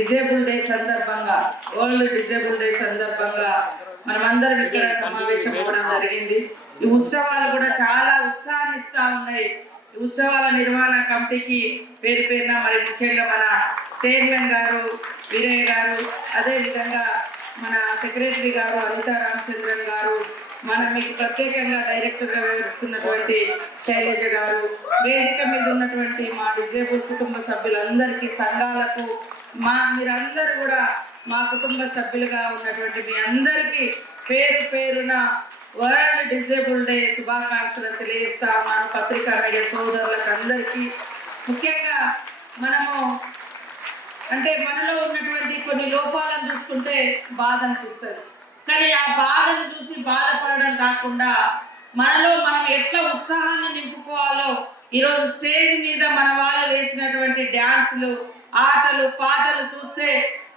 Disable day సందర్భంగా world disable day సందర్భంగా మనమందరం ఇక్కడ సమావేశం కూడా జరిగింది. ఈ ఉత్సవాలు కూడా చాలా ఉత్సాహాన్ని ఇస్తా ఉన్నాయి. ఈ ఉత్సవాల నిర్వహణ కమిటీకి పేరు పేరున మరి ముఖ్యంగా మన చైర్మన్ గారు వీరయ్య గారు అదేవిధంగా మన సెక్రటరీ గారు అనిత రామచంద్రన్ గారు మనం మీకు ప్రత్యేకంగా డైరెక్టర్గా వ్యవహరిస్తున్నటువంటి శైలజ గారు వేదిక మీద ఉన్నటువంటి మా డిజేబుల్ కుటుంబ సభ్యులందరికీ సంఘాలకు మా మీరందరూ కూడా మా కుటుంబ సభ్యులుగా ఉన్నటువంటి మీ అందరికీ పేరు పేరున వరల్డ్ డిజేబుల్ డే శుభాకాంక్షలు తెలియజేస్తా ఉన్నాను పత్రికా మీడియా సోదరులకు అందరికీ. ముఖ్యంగా మనము అంటే మనలో ఉన్నటువంటి కొన్ని లోపాలను చూసుకుంటే బాధ అనిపిస్తుంది. కానీ ఆ బాధను చూసి బాధపడడం కాకుండా మనలో మనం ఎట్లా ఉత్సాహాన్ని నింపుకోవాలో ఈరోజు స్టేజ్ మీద మన వాళ్ళు వేసినటువంటి డ్యాన్సులు ఆటలు పాటలు చూస్తే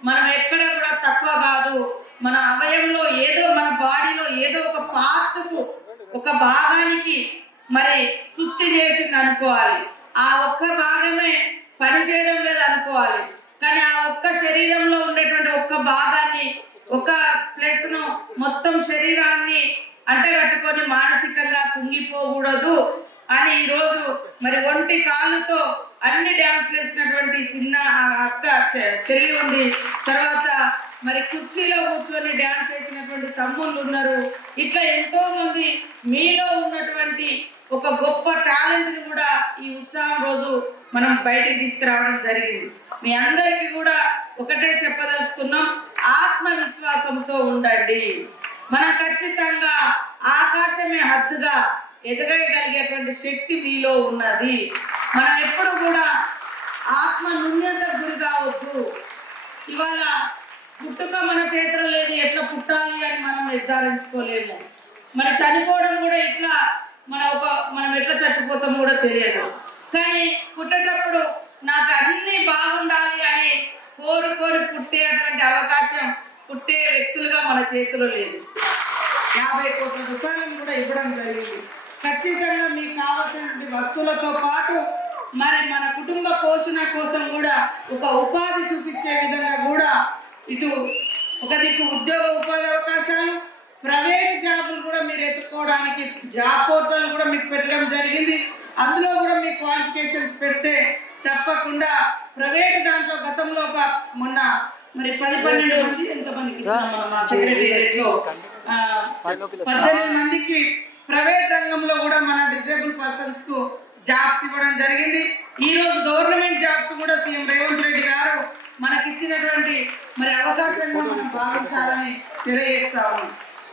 మనం ఎక్కడ కూడా తక్కువ కాదు. మన అవయంలో ఏదో మన బాడీలో ఏదో ఒక పార్ట్కు ఒక భాగానికి మరి సుస్థి చేసింది అనుకోవాలి. ఆ ఒక్క భాగమే పని చేయడం లేదు అనుకోవాలి. కానీ ఆ ఒక్క శరీరంలో ఉండేటువంటి ఒక్క భాగాన్ని ఒక ప్లేస్ను మొత్తం శరీరాన్ని అంటగట్టుకొని మానసికంగా కుంగిపోకూడదు అని ఈరోజు మరి ఒంటి కాలుతో అన్ని డ్యాన్స్ వేసినటువంటి చిన్న ఆ అక్క చె- చెల్లి ఉంది. తర్వాత మరి కుర్చీలో కూర్చొని డ్యాన్స్ వేసినటువంటి తమ్ముళ్ళు ఉన్నారు. ఇట్లా ఎంతో మంది మీలో ఉన్నటువంటి ఒక గొప్ప టాలెంట్ని కూడా ఈ ఉత్సాహం రోజు మనం బయటికి తీసుకురావడం జరిగింది. మీ అందరికీ కూడా ఒకటే చెప్పదలుచుకున్నాం ఆత్మవిశ్వాసంతో ఉండండి. మనం ఖచ్చితంగా ఆకాశమే హద్దుగా ఎదగగలిగేటువంటి శక్తి మీలో ఉన్నది. మనం ఎప్పుడు కూడా ఆత్మ నున్యతకు గురి కావద్దు. ఇవాళ పుట్టుక మన చేతిలో లేదు ఎట్లా పుట్టాలి అని మనం నిర్ధారించుకోలేము. మన చనిపోవడం కూడా ఎట్లా మన ఒక మనం ఎట్లా చచ్చిపోతామో కూడా తెలియదు. కానీ పుట్టేటప్పుడు నాకు అన్ని బాగుండాలి అని కోరుకొని పుట్టేటువంటి అవకాశం పుట్టే వ్యక్తులుగా మన చేతిలో లేదు. యాభై కోట్ల రూపాయలను కూడా ఇవ్వడం జరిగింది. ఖచ్చితంగా మీకు కావాల్సినటువంటి వస్తువులతో పాటు మరి మన కుటుంబ పోషణ కోసం కూడా ఒక ఉపాధి చూపించే విధంగా కూడా ఇటు ఒక దిక్కు ఉద్యోగ ఉపాధి అవకాశాలు ప్రైవేట్ జాబులు కూడా మీరు ఎత్తుకోవడానికి జాబ్ పోర్టల్ కూడా మీకు పెట్టడం జరిగింది. అందులో కూడా మీ క్వాలిఫికేషన్స్ పెడితే తప్పకుండా ప్రైవేట్ దాంట్లో గతంలో ఒక మొన్న మరి పది పన్నెండు మంది ఎంతమందికి పద్దెనిమిది మందికి ప్రైవేట్ రంగంలో కూడా మన డిసేబుల్ పర్సన్స్కు జాబ్స్ ఇవ్వడం జరిగింది. ఈ రోజు గవర్నమెంట్ జాబ్స్ కూడా సీఎం రేవంత్ రెడ్డి గారు మనకి ఇచ్చినటువంటి మరి అవకాశంగా మనం భావించాలని తెలియజేస్తాము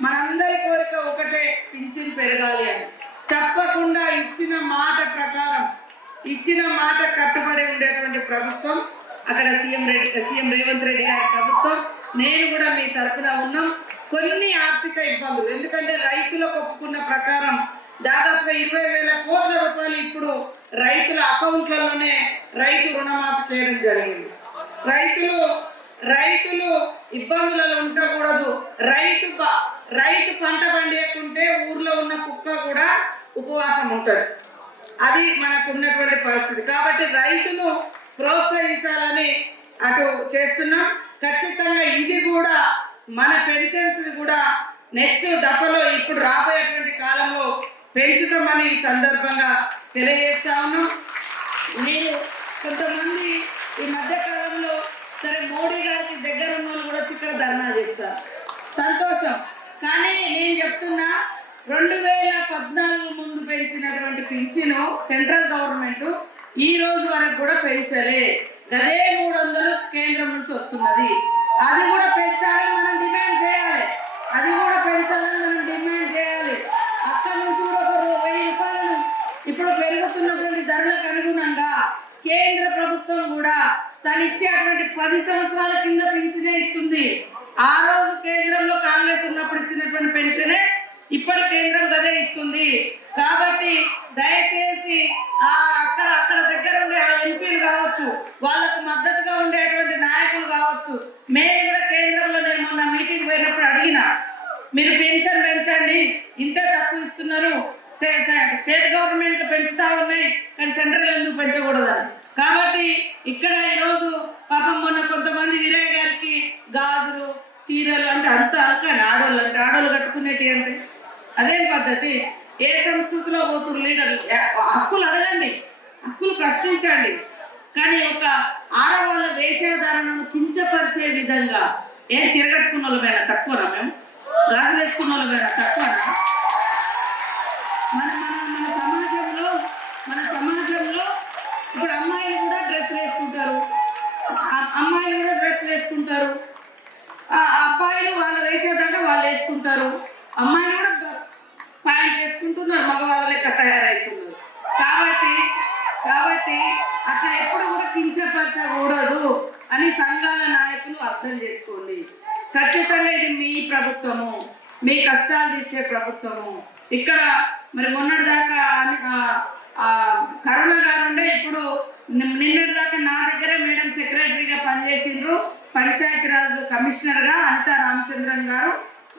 మనందరి కోరిక ఒకటే పింఛన్ పెరగాలి అని. తప్పకుండా ఇచ్చిన మాట ప్రకారం ఇచ్చిన మాట కట్టుబడి ఉండేటువంటి ప్రభుత్వం అక్కడ సీఎం రెడ్డి సీఎం రేవంత్ రెడ్డి గారి ప్రభుత్వం నేను కూడా మీ తరపున ఉన్నాం. కొన్ని ఆర్థిక ఇబ్బందులు. ఎందుకంటే రైతులు ఒప్పుకున్న ప్రకారం దాదాపుగా ఇరవై వేల కోట్ల రూపాయలు ఇప్పుడు రైతుల అకౌంట్లలోనే రైతు రుణమాఫీ చేయడం జరిగింది. రైతులు రైతులు ఇబ్బందులలో ఉండకూడదు. రైతు రైతు పంట పండియకుంటే ఊర్లో ఉన్న కుక్క కూడా ఉపవాసం ఉంటుంది. అది మనకు ఉన్నటువంటి పరిస్థితి. కాబట్టి రైతును ప్రోత్సహించాలని అటు చేస్తున్నాం. ఖచ్చితంగా ఇది కూడా మన పెన్షన్స్ కూడా నెక్స్ట్ దఫలో ఇప్పుడు రాబోయేటువంటి కాలంలో పెంచుతామని ఈ సందర్భంగా తెలియజేస్తా ఉన్నాం. నేను కొంతమంది ఈ మధ్య కాలంలో సరే మోడీ గారికి దగ్గర ఉన్న వాళ్ళు కూడా వచ్చి ఇక్కడ ధర్నా చేస్తారు. సంతోషం. కానీ నేను చెప్తున్నా రెండు వేల పద్నాలుగు ముందు పెంచినటువంటి పింఛను సెంట్రల్ గవర్నమెంట్ ఈ రోజు వరకు కూడా పెంచలే. అదే మూడు వందలు కేంద్రం నుంచి వస్తున్నది. అది కూడా పెంచాలని మనం డిమాండ్ చేయాలి. అది కూడా పెంచాలని మనం డిమాండ్ చేయాలి. అక్కడ నుంచి కూడా ఒక వెయ్యి రూపాయలను ఇప్పుడు పెరుగుతున్నటువంటి ధరలకు అనుగుణంగా కేంద్ర ప్రభుత్వం కూడా తను ఇచ్చేటువంటి పది సంవత్సరాల కింద పెన్షనే ఇస్తుంది. ఆ రోజు కేంద్రంలో కాంగ్రెస్ ఉన్నప్పుడు ఇచ్చినటువంటి పెన్షనే ఇప్పుడు కేంద్రం గదే ఇస్తుంది. కాబట్టి దయచేసి ఆ అక్కడ అక్కడ దగ్గర ఉండే ఎంపీలు కావచ్చు వాళ్ళకు మద్దతుగా ఉండేటువంటి నాయకులు కావచ్చు మేము కూడా కేంద్రంలో నేను మొన్న మీటింగ్ పోయినప్పుడు అడిగిన మీరు పెన్షన్ పెంచండి ఇంత తక్కువ ఇస్తున్నారు స్టేట్ గవర్నమెంట్ పెంచుతా ఉన్నాయి కానీ సెంట్రల్ ఎందుకు పెంచకూడదని. కాబట్టి ఇక్కడ ఈరోజు పాపం మొన్న కొంతమంది వీరయ్య గారికి గాజులు చీరలు అంటే అంత అలకాని ఆడోళ్ళు అంటే ఆడోళ్ళు కట్టుకునేటి అంటే అదే పద్ధతి? ఏ సంస్కృతిలో పోతున్న లీడర్లు? హక్కులు అడగండి. హక్కులు ప్రశ్నించండి. కానీ ఒక ఆడవాళ్ళ వేషధారణను కించపరిచే విధంగా ఏం చిరగట్టుకున్న వాళ్ళమైనా తక్కువనా మేము? గాజులు వేసుకున్న వాళ్ళమైనా తక్కువనా? మన మన మన సమాజంలో మన సమాజంలో ఇప్పుడు అమ్మాయిలు కూడా డ్రెస్ వేసుకుంటారు. అమ్మాయిలు కూడా డ్రెస్ వేసుకుంటారు. అబ్బాయిలు వాళ్ళ వేసేటంటే వాళ్ళు వేసుకుంటారు. అమ్మాయిలు కూడా ప్యాంట్ వేసుకుంటున్నారు. మగవాళ్ళ లెక్క కాబట్టి అట్లా ఎప్పుడు కూడా కించపరచకూడదు అని సంఘాల నాయకులు అర్థం చేసుకోండి. ఖచ్చితంగా ఇది మీ ప్రభుత్వము మీ కష్టాలు తీర్చే ప్రభుత్వము. ఇక్కడ మరి మొన్నటి దాకా కరోనా గారు ఉండే ఇప్పుడు నిన్నటి దాకా నా దగ్గర మేడం సెక్రటరీగా పనిచేసిండ్రు. పంచాయతీరాజ్ కమిషనర్గా అనితా రామచంద్రన్ గారు.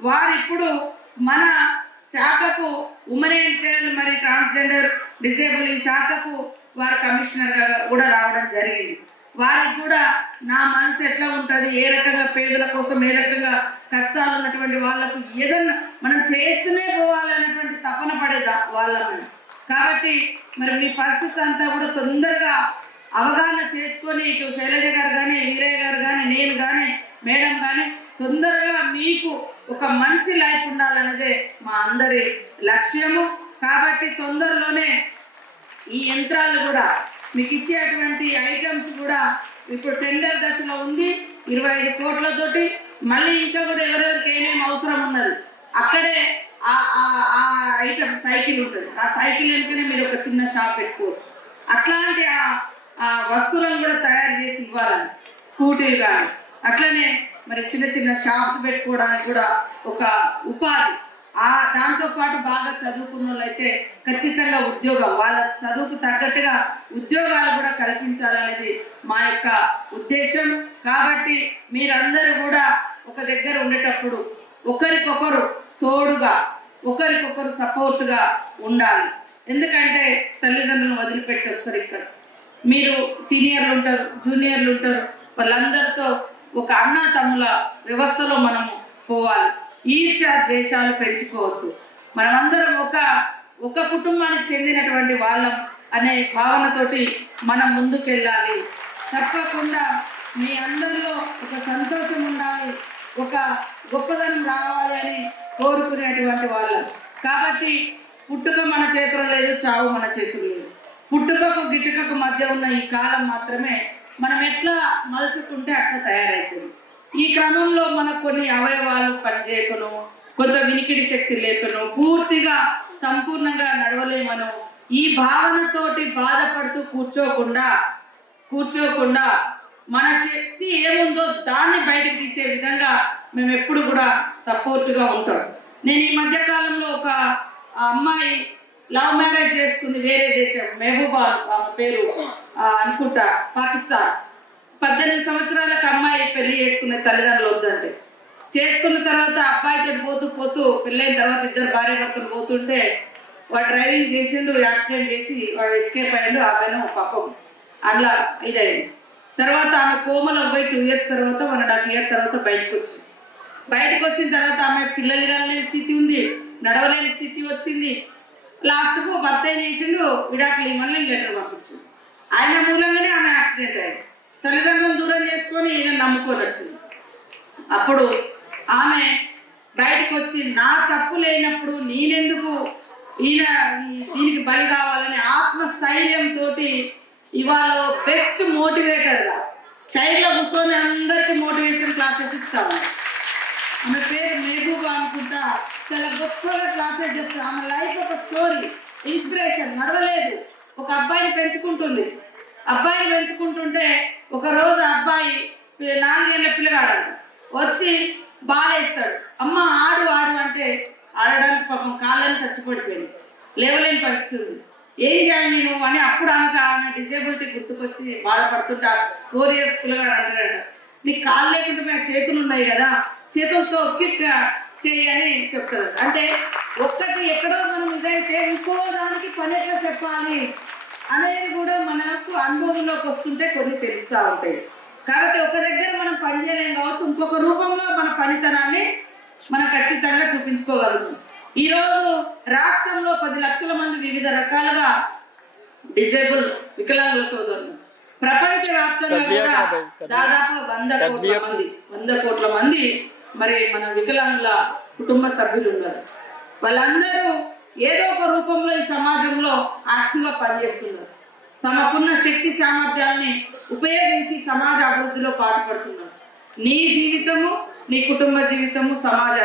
వారు ఇప్పుడు మన శాఖకు ఉమెన్ అండ్ చైల్డ్ మరి ట్రాన్స్జెండర్ డిసేబుల్ ఈ శాఖకు వారు కమిషనర్గా కూడా రావడం జరిగింది. వారికి కూడా నా మనసు ఎట్లా ఉంటుంది? ఏ రకంగా పేదల కోసం ఏ రకంగా కష్టాలు ఉన్నటువంటి వాళ్ళకు ఏదన్నా మనం చేస్తూనే పోవాలన్నటువంటి తపన పడేదా వాళ్ళమని కాబట్టి మరి మీ పరిస్థితి అంతా కూడా తొందరగా అవగాహన చేసుకొని ఇటు శైలజ గారు కానీ వీరయ్య గారు కానీ నేను కానీ మేడం కానీ తొందరగా మీకు ఒక మంచి లైఫ్ ఉండాలన్నదే మా అందరి లక్ష్యము. కాబట్టి తొందరలోనే ఈ యంత్రాలు కూడా మీకు ఇచ్చేటువంటి ఐటమ్స్ కూడా ఇప్పుడు టెండర్ దశలో ఉంది. ఇరవై ఐదు కోట్లతోటి మళ్ళీ ఇంకా కూడా ఎవరెవరికి ఏమేమి అవసరం ఉన్నది అక్కడే ఆ ఆ- ఆ ఐటమ్ సైకిల్ ఉంటుంది. ఆ సైకిల్ వెనుకనే మీరు ఒక చిన్న షాప్ పెట్టుకోవచ్చు. అట్లాంటి ఆ వస్తువులను కూడా తయారు చేసి ఇవ్వాలని స్కూటీలు కానీ అట్లనే మరి చిన్న చిన్న షాప్స్ పెట్టుకోవడానికి కూడా ఒక ఉపాధి. ఆ దాంతో పాటు బాగా చదువుకున్న వాళ్ళైతే ఖచ్చితంగా ఉద్యోగం. వాళ్ళ చదువుకు తగ్గట్టుగా ఉద్యోగాలు కూడా కల్పించాలనేది మా యొక్క ఉద్దేశం. కాబట్టి మీరందరూ కూడా ఒక దగ్గర ఉండేటప్పుడు ఒకరికొకరు తోడుగా ఒకరికొకరు సపోర్ట్గా ఉండాలి. ఎందుకంటే తల్లిదండ్రులను వదిలిపెట్టి వస్తారు ఇక్కడ. మీరు సీనియర్లు ఉంటారు జూనియర్లు ఉంటారు వాళ్ళందరితో ఒక అన్న తమ్ముల వ్యవస్థలో మనం పోవాలి. ఈర్ష్య ద్వేషాలు పెంచుకోవద్దు. మనమందరం ఒక ఒక కుటుంబానికి చెందినటువంటి వాళ్ళం అనే భావనతోటి మనం ముందుకెళ్ళాలి. తప్పకుండా మీ అందరిలో ఒక సంతోషం ఉండాలి ఒక గొప్పదనం రావాలి అని కోరుకునేటువంటి వాళ్ళం. కాబట్టి పుట్టుక మన చేతిలో లేదు చావు మన చేతిలో లేదు. పుట్టుకకు గిట్టుకకు మధ్య ఉన్న ఈ కాలం మాత్రమే మనం ఎట్లా మలుచుకుంటే అట్లా తయారవుతుంది ఈ క్రమంలో మనకు కొన్ని అవయవాలు పనిచేయకును కొంత వినికిడి శక్తి లేకును పూర్తిగా సంపూర్ణంగా నడవలేమను. ఈ భావనతోటి బాధపడుతూ కూర్చోకుండా కూర్చోకుండా మన శక్తి ఏముందో దాన్ని బయటకు తీసే విధంగా మేము ఎప్పుడు కూడా సపోర్ట్గా ఉంటాం. నేను ఈ మధ్యకాలంలో ఒక అమ్మాయి లవ్ మ్యారేజ్ చేసుకుంది వేరే దేశం మెహబూబా ఆమె పేరు అనుకుంటా పాకిస్తాన్. పద్దెనిమిది సంవత్సరాలకు అమ్మాయి పెళ్ళి చేసుకునే తల్లిదండ్రులు వద్దంటే. చేసుకున్న తర్వాత అబ్బాయితో పోతూ పోతూ పెళ్ళైన తర్వాత ఇద్దరు భార్య భర్తలు పోతుంటే వాడు డ్రైవింగ్ చేసిండు యాక్సిడెంట్ చేసి వాడు ఎస్కేప్ అయ్యాడు ఆమెను పాపం. అట్లా ఇదైంది. తర్వాత ఆమె కోమలో పోయి టూ ఇయర్స్ తర్వాత వన్ అండ్ హాఫ్ ఇయర్ తర్వాత బయటకు వచ్చింది. బయటకు వచ్చిన తర్వాత ఆమె పిల్లలు కలలేని స్థితి ఉంది నడవలేని స్థితి వచ్చింది. లాస్ట్కు భర్త ఏం చేసిండు విడాకులు ఇవ్వని లెటర్ పంపించింది ఆయన మూలంగానే ఆమె యాక్సిడెంట్ అయింది. తల్లిదండ్రులను దూరం చేసుకొని ఈయన నమ్ముకొని వచ్చింది. అప్పుడు ఆమె బయటకు వచ్చి నా తప్పు లేనప్పుడు నేనెందుకు ఈయన ఈ- దీనికి బలి కావాలని ఆత్మస్థైర్యంతో ఇవాళ బెస్ట్ మోటివేటర్గా చైర్లో కూర్చొని అందరికీ మోటివేషన్ క్లాసెస్ ఇస్తాము. ఆమె పేరు మెహబూబా అనుకుంటా చాలా గొప్పగా క్లాసెస్ చెప్తారు. ఆమె లైఫ్ ఒక స్టోరీ ఇన్స్పిరేషన్ నడవలేదు. ఒక అబ్బాయిని పెంచుకుంటుంది. అబ్బాయిని పెంచుకుంటుంటే ఒకరోజు అబ్బాయి నాలుగేళ్ళ పిల్లగాడు వచ్చి బాలేస్తాడు అమ్మ ఆడు ఆడు అంటే ఆడడానికి పాపం కాళ్ళని చచ్చిపడిపోయింది. లేవలేని పరిస్థితి ఉంది. ఏం చేయాలి నేను అని అప్పుడు ఆమెకు ఆమె డిజేబిలిటీ గుర్తుకొచ్చి బాధపడుతుంటా ఫోర్ ఇయర్స్ పిల్లగాడు అంటాడు నీకు కాళ్ళు లేకుంటే నాకు చేతులు ఉన్నాయి కదా చేతులతో క్విక్ చేయి అని చెప్తారు అంటే ఒక్కటి ఎక్కడో మనం ఇదైతే ఇంకో దానికి పని ఎట్లా చెప్పాలి? అనేది కూడా మనకు అనుభవంలోకి వస్తుంటే కొన్ని తెలుస్తూ ఉంటాయి. కాబట్టి ఒక దగ్గర మనం పని చేయలేం కావచ్చు ఇంకొక రూపంలో మన పనితనాన్ని మనం ఖచ్చితంగా చూపించుకోగలుగుతాం. ఈరోజు రాష్ట్రంలో పది లక్షల మంది వివిధ రకాలుగా డిజేబుల్ వికలాంగుల సోదరులు. ప్రపంచ వ్యాప్తంగా కూడా దాదాపు వంద కోట్ల మంది వంద కోట్ల మంది మరి మన వికలాంగుల కుటుంబ సభ్యులు ఉన్నారు. వాళ్ళందరూ ఏదో ఒక రూపంలో ఈ సమాజంలో యాక్టివ్గా పనిచేస్తున్నారు. తమకున్న శక్తి సామర్థ్యాల్ని ఉపయోగించి సమాజ అభివృద్ధిలో పాటుపడుతున్నారు. నీ జీవితము నీ కుటుంబ జీవితము సమాజ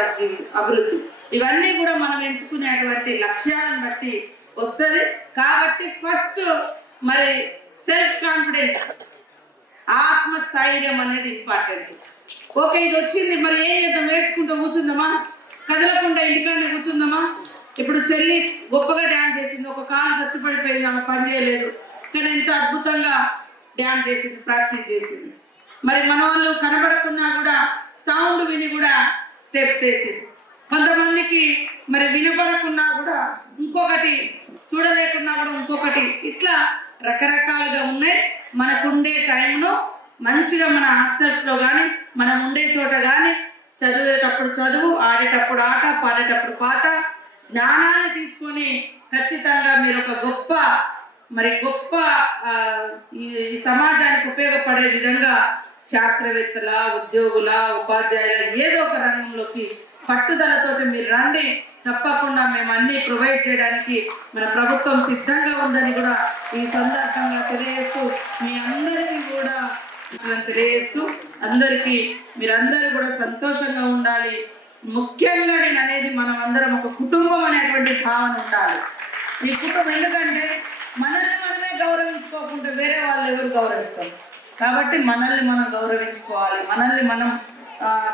అభివృద్ధి. ఇవన్నీ కూడా మనం ఎంచుకునేటువంటి లక్ష్యాలను బట్టి వస్తుంది. కాబట్టి ఫస్ట్ మరి సెల్ఫ్ కాన్ఫిడెన్స్ ఆత్మస్థైర్యం అనేది ఇంపార్టెంట్. ఓకే ఇది వచ్చింది. మరి ఏం చేద్దాం? నేర్చుకుంటూ కూర్చుందామా? కదలకుండా ఇంటికాడనే కూర్చుందామా? ఇప్పుడు చెల్లి గొప్పగా డ్యాన్స్ చేసింది. ఒక కాలు చచ్చిపడిపోయింది ఆమె పని చేయలేదు. కానీ ఎంత అద్భుతంగా డ్యాన్స్ చేసింది ప్రాక్టీస్ చేసింది. మరి మన వాళ్ళు కనబడకున్నా కూడా సౌండ్ విని కూడా స్టెప్స్ వేసింది కొంతమందికి మరి వినపడకున్నా కూడా ఇంకొకటి చూడలేకున్నా కూడా ఇంకొకటి ఇట్లా రకరకాలుగా ఉన్నాయి. మనకుండే టైంను మంచిగా మన హాస్టల్స్లో కానీ మనం ఉండే చోట కానీ చదివేటప్పుడు చదువు ఆడేటప్పుడు ఆట పాడేటప్పుడు పాట జ్ఞానాన్ని తీసుకొని ఖచ్చితంగా మీరు ఒక గొప్ప మరి గొప్ప ఈ సమాజానికి ఉపయోగపడే విధంగా శాస్త్రవేత్తల ఉద్యోగుల ఉపాధ్యాయుల ఏదో ఒక రంగంలోకి పట్టుదలతోటి మీరు రండి. తప్పకుండా మేము అన్ని ప్రొవైడ్ చేయడానికి మన ప్రభుత్వం సిద్ధంగా ఉందని కూడా ఈ సందర్భంగా తెలియజేస్తూ మీ అందరికీ కూడా తెలియజేస్తూ అందరికీ మీరందరూ కూడా సంతోషంగా ఉండాలి. ముఖ్యంగా నేను అనేది మనం అందరం ఒక కుటుంబం అనేటువంటి భావన ఉండాలి. ఈ కుటుంబం ఎందుకంటే మనల్ని మనమే గౌరవించుకోకుండా వేరే వాళ్ళు ఎవరు గౌరవిస్తారు? కాబట్టి మనల్ని మనం గౌరవించుకోవాలి. మనల్ని మనం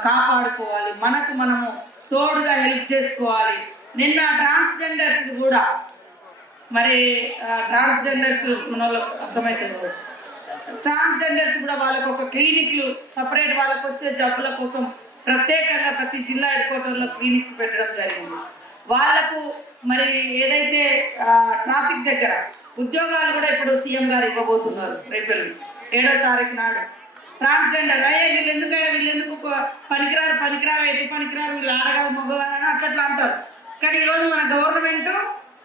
కాపాడుకోవాలి. మనకు మనము తోడుగా హెల్ప్ చేసుకోవాలి. నిన్న ట్రాన్స్జెండర్స్ కూడా మరి ట్రాన్స్జెండర్స్ మన వాళ్ళకి అర్థమవుతుంది ట్రాన్స్జెండర్స్ కూడా వాళ్ళకు ఒక క్లినిక్లు సపరేట్ వాళ్ళకు వచ్చే జబ్బుల కోసం ప్రత్యేకంగా ప్రతి జిల్లా హెడ్ క్వార్టర్లో క్లినిక్స్ పెట్టడం జరిగింది. వాళ్ళకు మరి ఏదైతే ట్రాఫిక్ దగ్గర ఉద్యోగాలు కూడా ఇప్పుడు సీఎం గారు ఇవ్వబోతున్నారు రేపు ఏడో తారీఖు నాడు. ట్రాన్స్జెండర్ అయ్యే వీళ్ళు ఎందుకయ్యా వీళ్ళు ఎందుకు పనికిరారు పనికిరారు ఎటు పనికిరారు వీళ్ళు ఆడగాదు మగవాదు అని అట్లా అట్లా అంటారు. కానీ ఈరోజు మన గవర్నమెంట్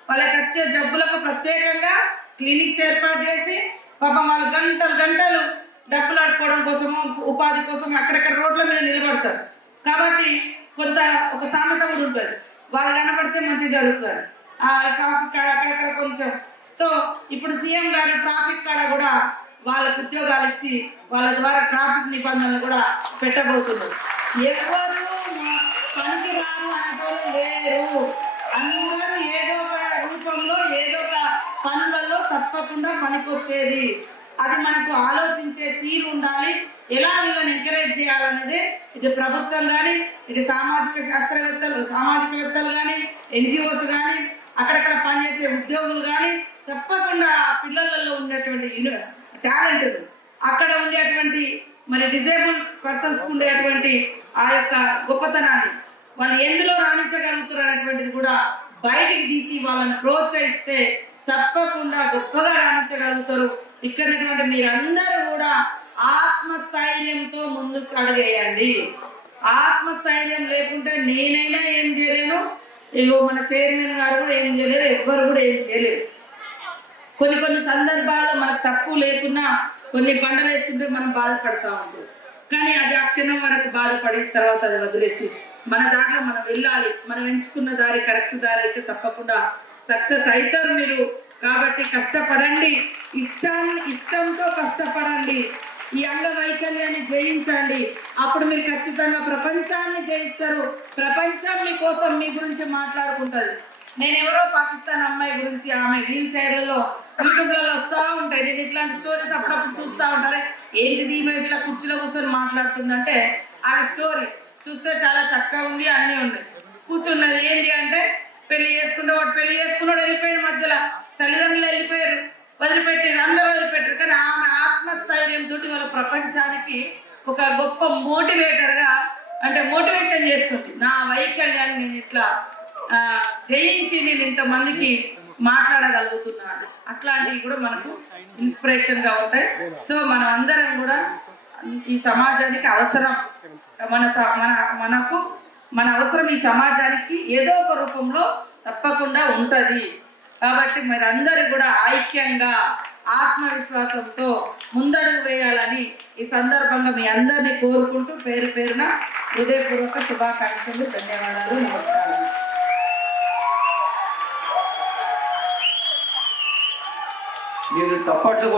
వాళ్ళకి వచ్చే జబ్బులకు ప్రత్యేకంగా క్లినిక్స్ ఏర్పాటు చేసి పాపం వాళ్ళు గంటలు గంటలు డబ్బులు ఆడుకోవడం కోసము ఉపాధి కోసం అక్కడక్కడ రోడ్ల మీద నిలబడతారు. కాబట్టి కొంత ఒక సామెత కూడా ఉంటుంది. వాళ్ళు కనబడితే మంచిగా జరుగుతుంది ఆ ట్రాఫిక్ కాడ అక్కడక్కడ కొంచెం. సో ఇప్పుడు సీఎం గారు ట్రాఫిక్ కాడ కూడా వాళ్ళకు ఉద్యోగాలు ఇచ్చి వాళ్ళ ద్వారా ట్రాఫిక్ నిబంధనలు కూడా పెట్టబోతున్నారు. ఎవరు పనికి రారు అనేటోళ్ళు లేరు. అందరూ ఏదో ఒక రూపంలో ఏదో ఒక పనులలో తప్పకుండా పనికొచ్చేది. అది మనకు ఆలోచించే తీరు ఉండాలి. ఎలా వీళ్ళని ఎంకరేజ్ చేయాలన్నదే ఇటు ప్రభుత్వం కానీ ఇటు సామాజిక శాస్త్రవేత్తలు సామాజికవేత్తలు కానీ ఎన్జిఓస్ కానీ అక్కడక్కడ పనిచేసే ఉద్యోగులు కానీ తప్పకుండా పిల్లలలో ఉండేటువంటి టాలెంట్ అక్కడ ఉండేటువంటి మరి డిజేబుల్ పర్సన్స్ ఉండేటువంటి ఆ యొక్క గొప్పతనాన్ని వాళ్ళు ఎందులో రాణించగలుగుతారు అనేటువంటిది కూడా బయటికి తీసి వాళ్ళని ప్రోత్సహిస్తే తప్పకుండా గొప్పగా రాణించగలుగుతారు. ఇక్కడటువంటి మీరందరూ కూడా ఆత్మస్థైర్యంతో ముందుకు అడుగేయండి. ఆత్మస్థైర్యం లేకుంటే నేనైనా ఏం చేయలేను. ఇగో మన చైర్మన్ గారు కూడా ఏం చేయలేరు ఎవ్వరు కూడా ఏం చేయలేరు. కొన్ని కొన్ని సందర్భాల్లో మనకు తప్పు లేకున్నా కొన్ని బండలు వేస్తుంటే మనం బాధపడతా ఉంటాం. కానీ అది ఆ క్షణం వరకు బాధపడిన తర్వాత అది వదిలేసి మన దారిలో మనం వెళ్ళాలి. మనం ఎంచుకున్న దారి కరెక్ట్ దారి అయితే తప్పకుండా సక్సెస్ అవుతారు మీరు. కాబట్టి కష్టపడండి. ఇష్టాన్ని ఇష్టంతో కష్టపడండి. ఈ అంగవైకల్యాన్ని జయించండి. అప్పుడు మీరు ఖచ్చితంగా ప్రపంచాన్ని జయిస్తారు. ప్రపంచం మీకోసం మీ గురించి మాట్లాడుకుంటుంది. నేను ఎవరో పాకిస్తాన్ అమ్మాయి గురించి ఆమె వీల్ చైర్లలో యూట్యూబ్లలో వస్తూ ఉంటాయి. నేను ఇట్లాంటి స్టోరీస్ అప్పుడప్పుడు చూస్తూ ఉంటాను ఏంటిది ఈమె ఇట్లా కుర్చీలో కూర్చొని మాట్లాడుతుందంటే ఆ స్టోరీ చూస్తే చాలా చక్కగా ఉంది అన్నీ ఉన్నాయి. కూర్చున్నది ఏంటి అంటే పెళ్ళి చేసుకుంటే వాడు పెళ్ళి చేసుకున్నాడు వెళ్ళిపోయాడు మధ్యలో. తల్లిదండ్రులు వెళ్ళిపోయారు వదిలిపెట్టారు అందరూ వదిలిపెట్టారు. కానీ ఆమె తోటి వాళ్ళ ప్రపంచానికి ఒక గొప్ప మోటివేటర్గా అంటే మోటివేషన్ చేస్తుంది. నా వైకల్యాన్ని నేను ఇట్లా జయించి నేను ఇంతమందికి మాట్లాడగలుగుతున్నాను. అట్లాంటివి కూడా మనకు ఇన్స్పిరేషన్గా ఉంటాయి. సో మనం అందరం కూడా ఈ సమాజానికి అవసరం. మన స- మన మనకు మన అవసరం ఈ సమాజానికి ఏదో ఒక రూపంలో తప్పకుండా ఉంటుంది. కాబట్టి మరి అందరూ కూడా ఐక్యంగా ఆత్మవిశ్వాసంతో ముందడుగు వేయాలని ఈ సందర్భంగా మీ అందరినీ కోరుకుంటూ పేరు పేరున హృదయపూర్వక శుభాకాంక్షలు ధన్యవాదాలు నమస్కారం మీరు చప్పట్లు